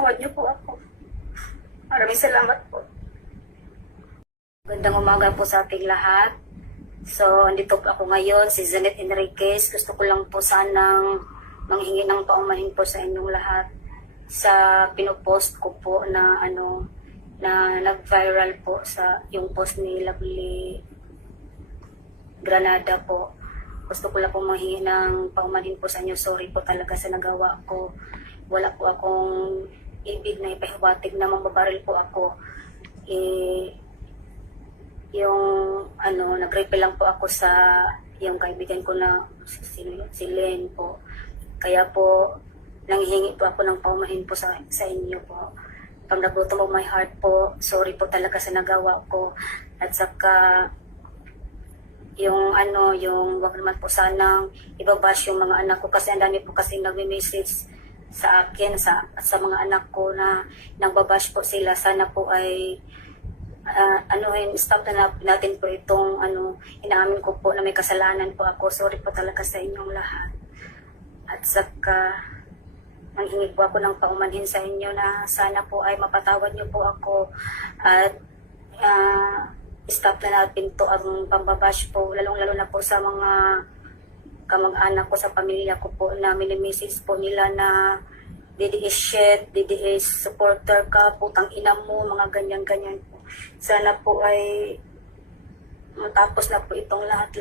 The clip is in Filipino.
mapatawad niyo po ako. Maraming salamat po. Magandang umaga po sa ating lahat. So, andito po ako ngayon, si Janet Enriquez. Gusto ko lang po sanang manghingi ng paumanhin po sa inyong lahat sa pinopost ko po na na nag-viral po sa yung post ni Lovely Granada po. Gusto ko lang po manghingi ng paumanhin po sa inyo. Sorry po talaga sa nagawa ko. Wala po akong ibig na ipahiwatig na mambabaril po ako. Yung nag-reply lang po ako sa yung kaibigan ko na si Len po. Kaya po nanghihingi po ako ng paumanhin po sa inyo po. From the bottom of my heart po, sorry po talaga sa nagawa ko. At saka yung wag naman po sanang ibabash yung mga anak ko kasi ang dami po kasi nagme-message sa akin sa mga anak ko na nagbabash po sila. Sana po ay stop na natin po itong inaamin ko po na may kasalanan po ako. Sorry po talaga sa inyong lahat. At saka nanghingi po ako ng paumanhin sa inyo na sana po ay mapatawad niyo po ako at stop na natin to ang pambabash po, lalong-lalo na po sa mga kamag-anak ko, sa pamilya ko po na mini-message po nila na DDS shit, DDS supporter ka, putang ina mo, mga ganyan-ganyan po. Sana po ay matapos na po itong lahat.